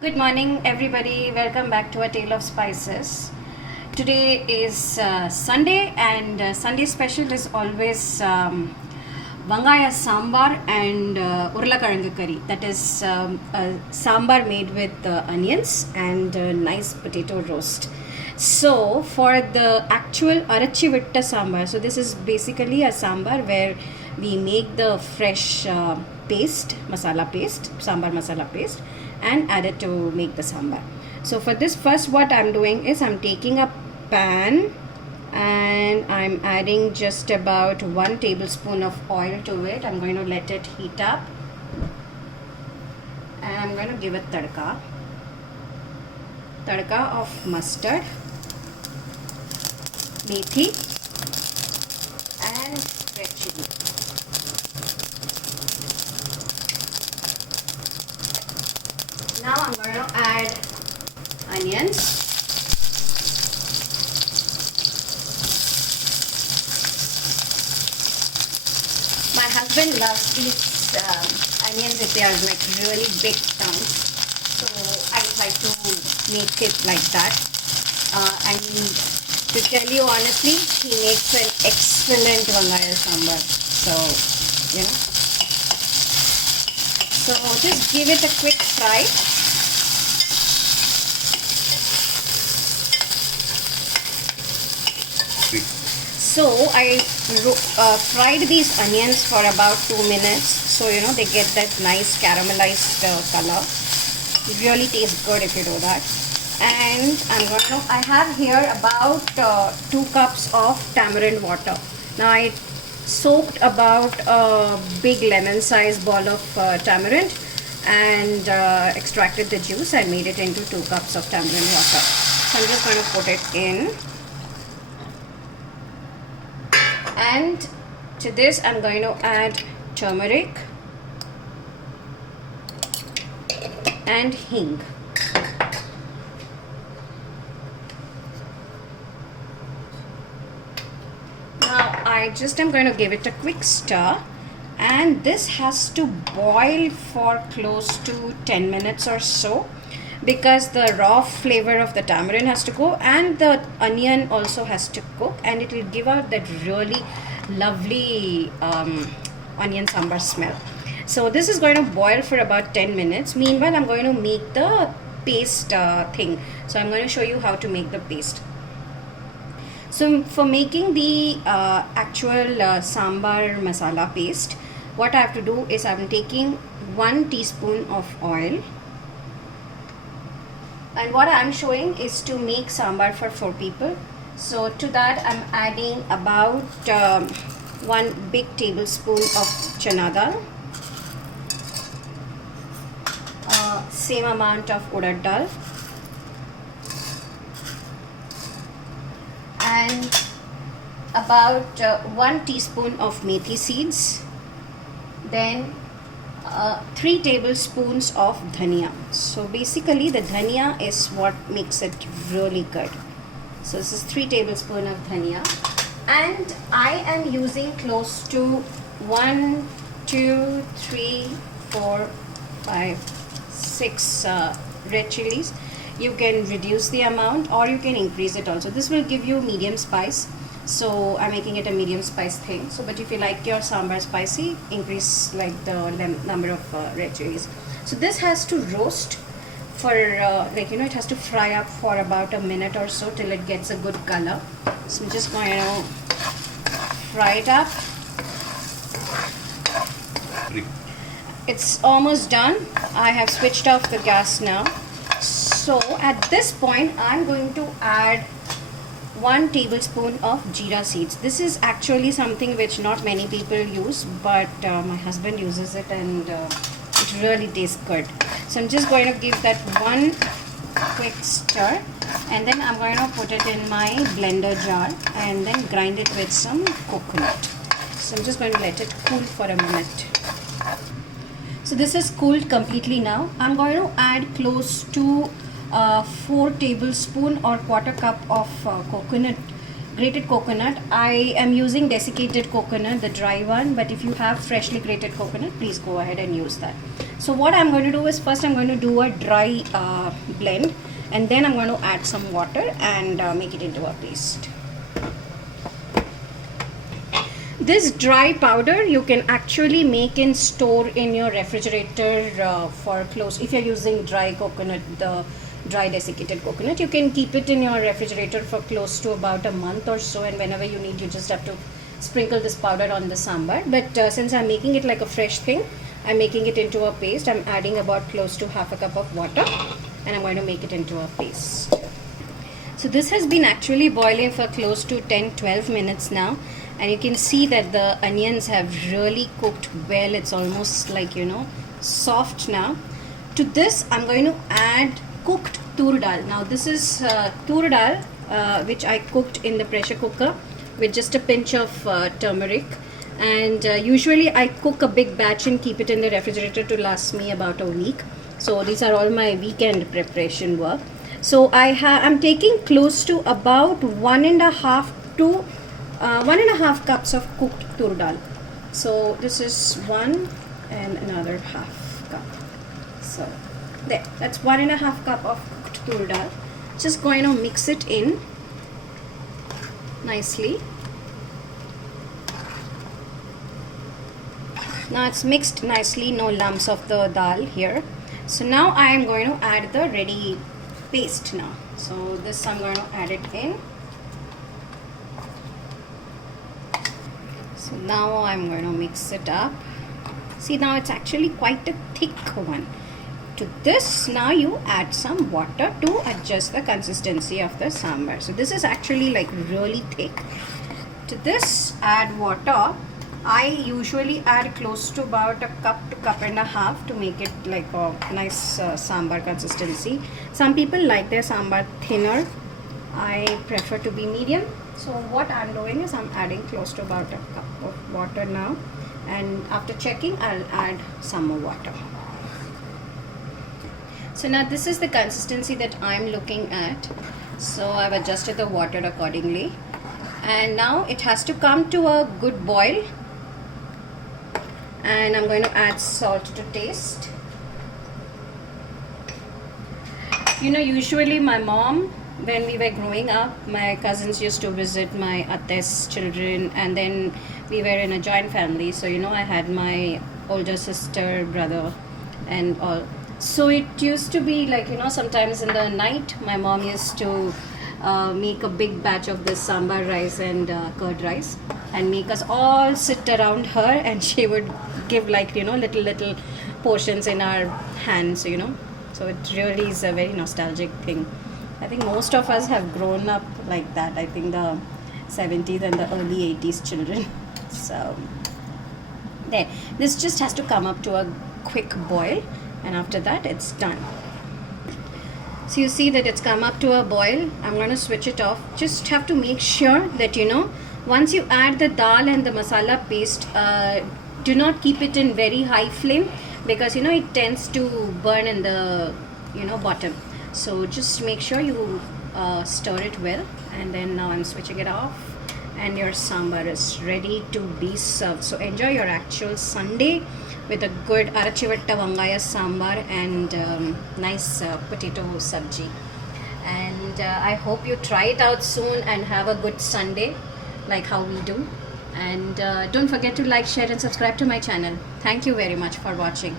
Good morning, everybody. Welcome back to A Tale of Spices. Today is Sunday, and Sunday special is always Vangaya Sambar and Urlakarangu curry. That is a sambar made with onions and nice potato roast. So, for the actual Arachi Vitta sambar, so this is basically a sambar where we make the fresh paste, masala paste, sambar masala paste, and add it to make the sambar. So for this, first what I'm doing is I'm taking a pan and I'm adding just about 1 tablespoon of oil to it. I'm going to let it heat up and I'm going to give it tadka of mustard, methi and red chili. Now I'm going to add onions. My husband loves these onions if they are like really big chunks. So I try to make it like that. And to tell you honestly, he makes an excellent Vangaya sambar. So, you know. So just give it a quick fry. So I fried these onions for about 2 minutes, so you know they get that nice caramelized color. It really tastes good if you do that. And I have here about 2 cups of tamarind water. Now I soaked about a big lemon sized ball of tamarind and extracted the juice and made it into 2 cups of tamarind water. So I'm just going to put it in. And to this I'm going to add turmeric and hing. Now I just am going to give it a quick stir, and this has to boil for close to 10 minutes or so, because the raw flavor of the tamarind has to go and the onion also has to cook, and it will give out that really lovely onion sambar smell. So this is going to boil for about 10 minutes. Meanwhile, I'm going to make the paste thing. So I'm going to show you how to make the paste. So for making the actual sambar masala paste, what I have to do is I'm taking 1 teaspoon of oil. And what I'm showing is to make sambar for 4 people. So to that I'm adding about 1 big tablespoon of chana dal, same amount of urad dal, and about 1 teaspoon of methi seeds, then 3 tablespoons of dhania. So basically the dhania is what makes it really good. So this is 3 tablespoons of dhania, and I am using close to 1, 2, 3, 4, 5, 6 red chilies. You can reduce the amount or you can increase it also. This will give you medium spice, so I'm making it a medium spice thing. So but if you like your sambar spicy, increase like the number of red chilies. So this has to roast for it has to fry up for about a minute or so till it gets a good color. So I'm just going to fry it up. It's almost done. I have switched off the gas now. So at this point I'm going to add 1 tablespoon of jeera seeds. This is actually something which not many people use, but my husband uses it and it really tastes good. So I'm just going to give that 1 quick stir, and then I'm going to put it in my blender jar and then grind it with some coconut. So I'm just going to let it cool for a minute. So this is cooled completely now. I'm going to add close to 4 tablespoon or quarter cup of coconut grated coconut. I am using desiccated coconut, the dry one, but if you have freshly grated coconut, please go ahead and use that. So what I'm going to do is first I'm going to do a dry blend, and then I'm going to add some water and make it into a paste. This dry powder you can actually make and store in your refrigerator for close. If you're using dry coconut, the dry desiccated coconut, you can keep it in your refrigerator for close to about a month or so, and whenever you need, you just have to sprinkle this powder on the sambar. But since I'm making it like a fresh thing, I'm making it into a paste. I'm adding about close to half a cup of water, and I'm going to make it into a paste. So this has been actually boiling for close to 10-12 minutes now, and you can see that the onions have really cooked well. It's almost like, you know, soft now. To this I'm going to add cooked tur dal. Now this is tur dal which I cooked in the pressure cooker with just a pinch of turmeric, and usually I cook a big batch and keep it in the refrigerator to last me about a week. So these are all my weekend preparation work. So I'm taking close to about 1.5 cups of cooked tur dal. So this is 1 and another half cup. So there, that's 1.5 cup of cooked tur dal. Just going to mix it in nicely. Now it's mixed nicely, no lumps of the dal here. So now I am going to add the ready paste now. So this I'm going to add it in. So now I'm going to mix it up. See, now it's actually quite a thick one. To this now you add some water to adjust the consistency of the sambar. So this is actually like really thick. To this add water. I usually add close to about a cup to cup and a half to make it like a nice sambar consistency. Some people like their sambar thinner. I prefer to be medium. So what I'm doing is I'm adding close to about a cup of water now, and after checking I'll add some more water. So now this is the consistency that I'm looking at. So I've adjusted the water accordingly, and now it has to come to a good boil, and I'm going to add salt to taste. You know, usually my mom, when we were growing up, my cousins used to visit my atte's children, and then we were in a joint family. So, you know, I had my older sister, brother, and all. So it used to be like, you know, sometimes in the night, my mom used to make a big batch of this sambar rice and curd rice, and make us all sit around her, and she would give, like, you know, little portions in our hands, you know. So it really is a very nostalgic thing. I think most of us have grown up like that. I think the 70s and the early 80s children. So there, this just has to come up to a quick boil, and after that it's done. So you see that it's come up to a boil. I'm going to switch it off. Just have to make sure that, you know, once you add the dal and the masala paste, do not keep it in very high flame, because, you know, it tends to burn in the, you know, bottom. So just make sure you stir it well, and then now I'm switching it off, and your sambar is ready to be served. So enjoy your actual Sunday with a good arachivatta vangaya sambar and nice potato sabji. And I hope you try it out soon and have a good Sunday like how we do. And don't forget to like, share and subscribe to my channel. Thank you very much for watching.